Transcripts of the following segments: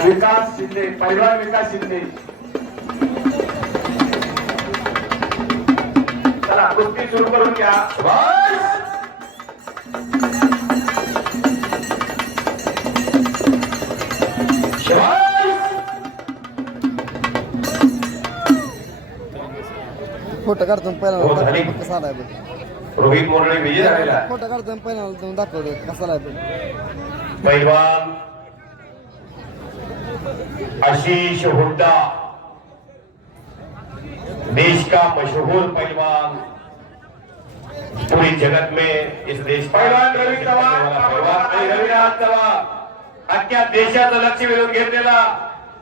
विकास शिंदे, पैलवान विकास शिंदे. चला कुस्ती सुरू करून घ्या. फोटो काढतो पहिला कसा आलाय बघ. रोहित मोरळे विजय झालेला. फोटो काढतो पहिला दाखवतो कसा आलाय बघ. पैलवान आशीष हुड्डा, देश का मशहूर पैलवान, पूरी जगत में इस देश पैलवान रवि चव्हाण, रविराज चव्हाण, अख्ख्या देशाचं लक्ष वेधून घेतलेला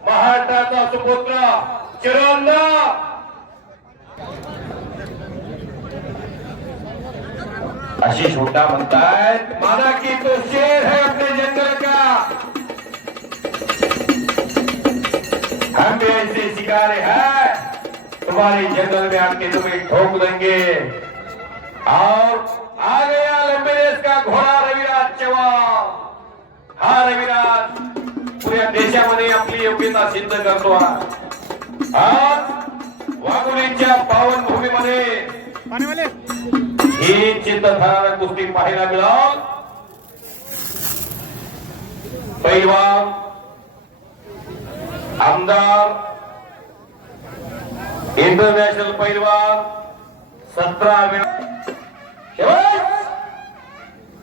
महाराष्ट्राचा सुपुत्र चिरंदा आशीष हुड्डा म्हणतायत माना की तो शेर है अपने जंगल का, हम भी ऐसे शिकारे हैं, तुम्हारे जंगल में आके तुम्हें ठोक देंगे. और आ गया लंबे रेस का घोडा रविराज चव्हाण. हा रविराज पुऱ्या देशामध्ये आपली योग्यता सिद्ध करतो. आज वाघोलीच्या पावन भूमीमध्ये ही चित्तधारा कुस्ती पाहायला मिळाल. पैलवान आमदार इंटरनॅशनल पैलवान 17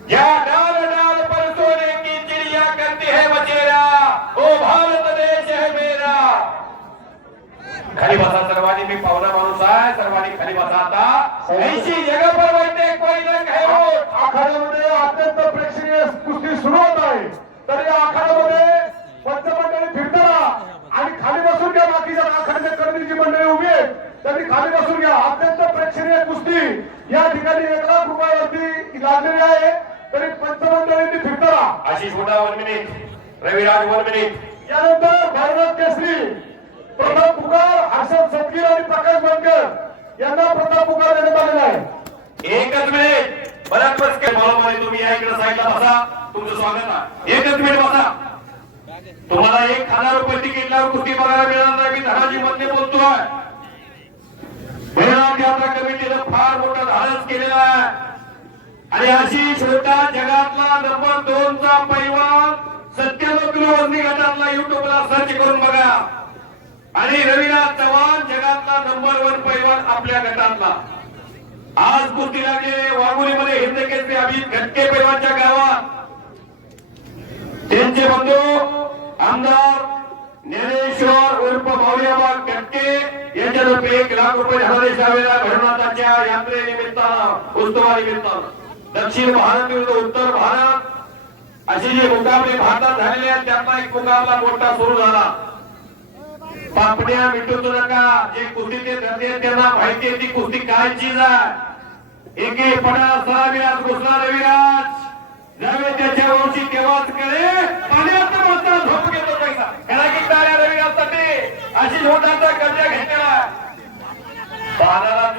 या डाल डाल पर सोने की चिड़िया करती है बचेरा, ओ भारत देश है मेरा. खाली बसा सर्वांनी, मी पाहुणा माणूस आहे, सर्वांनी खाली बसा. आता ऐशी जगह पर बैठे कोई न कहे हो. आखाड्यामध्ये अत्यंत प्रेक्षणीय कुस्ती सुरू होत आहे. तर या आखाड्यामध्ये पंचमंडळी फिरताना आणि खाली बसून घ्या. बाकीच्या आखाड्याच्या कर्मीची मंडळी उभी आहे, त्यांनी खाली बसून घ्या. अत्यंत प्रेक्षणीय कुस्ती या ठिकाणी 1 लाख रुपयावरती लागलेली आहे. तरी पंचमंडळींनी फिरताना आशिष हुड्डा 1 मिनिट, रविराज 1 मिनिट. यानंतर भारत केसरी प्रथम पुकार हर्षद सतगीर आणि प्रकाश बनकर यांना प्रथम पुकार देण्यात आलेला आहे. 1च मिनिट. बऱ्याच बरोबर तुम्ही या इकडे साईडला बसा. तुमचं स्वागत आहे. 1च मिनिट बसा. तुम्हाला 1000 रुपये तिकीट लावून कुस्ती बघायला मिळणार नाही. मी धनाजी मध्ये बोलतोय. बैराम यात्रा कमिटीनं फार मोठा धाडस केलेला आहे. आणि आशिष हुड्डा जगातला नंबर 2 चा पैलवान, 97 किलो वजनी गटातला युट्यूबला सर्च करून बघा. आणि रविराज चव्हाण जगातला नंबर 1 पैलवान आपल्या गटातला. आज कुस्ती लागली वाघोलीमध्ये हिंदकेसरी अभिजित घटके पैलवानच्या गावात. त्यांचे बंधू आमदार ज्ञानेश्वर उर्फ माऊलीबाग घटके यांच्यातर्फे 1 लाख रुपये धनादेश द्यावेला भैरवनाथाच्या यात्रेनिमित्तानं, उत्सवानिमित्तानं. दक्षिण भारत विरुद्ध उत्तर भारत असे जे मुकाबले भारतात झालेले आहेत त्यातला एक मुकाबला मोठा सुरू झाला. पापण्या मिटवू नका. जे कुस्तीचे धंदे त्यांना माहिती आहे ती कुस्ती काय चीज आहे. एके पडा सराविराज घुसला रविराज, ज्यावेळी त्याच्या वंशी तेव्हाच कळे पाण्यात मस्त झोप घेतो पैसा. याला की टाळ्या रविराजसाठी. आशिष हुड्डाचा कब्जा घेतलेला. बाणाला